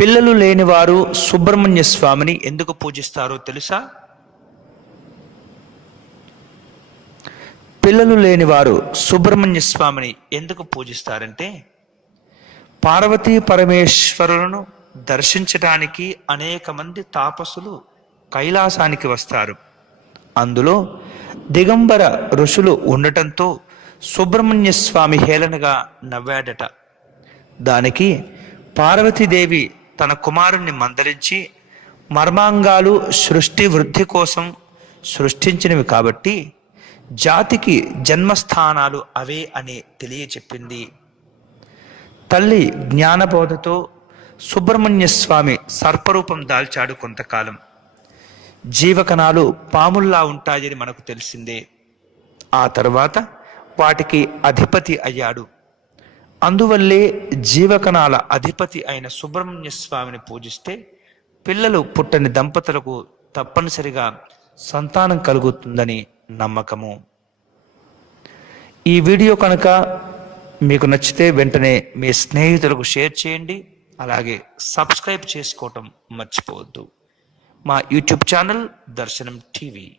పిల్లలు లేనివారు సుబ్రహ్మణ్య స్వామిని ఎందుకు పూజిస్తారో తెలుసా? పిల్లలు లేనివారు సుబ్రహ్మణ్య స్వామిని ఎందుకు పూజిస్తారంటే, పార్వతీ పరమేశ్వరులను దర్శించడానికి అనేక మంది తాపసులు కైలాసానికి వస్తారు. అందులో దిగంబర ఋషులు ఉండటంతో సుబ్రహ్మణ్య స్వామి హేళనగా నవ్వాడట. దానికి పార్వతీదేవి తన కుమారుణ్ణి మందలించి, మర్మాంగాలు సృష్టి వృద్ధి కోసం సృష్టించినవి కాబట్టి జాతికి జన్మస్థానాలు అవే అని తెలియచెప్పింది. తల్లి జ్ఞానబోధతో సుబ్రహ్మణ్య స్వామి సర్పరూపం దాల్చాడు. కొంతకాలం జీవకణాలు పాముల్లా ఉంటాయని మనకు తెలిసిందే. ఆ తర్వాత వాటికి అధిపతి అయ్యాడు. అందువల్లే జీవకణాల అధిపతి అయిన సుబ్రహ్మణ్య స్వామిని పూజిస్తే పిల్లలు పుట్టని దంపతులకు తప్పనిసరిగా సంతానం కలుగుతుందని నమ్మకము. ఈ వీడియో కనుక మీకు నచ్చితే వెంటనే మీ స్నేహితులకు షేర్ చేయండి. అలాగే సబ్స్క్రైబ్ చేసుకోవటం మర్చిపోవద్దు. మా యూట్యూబ్ ఛానల్ దర్శనం టీవీ.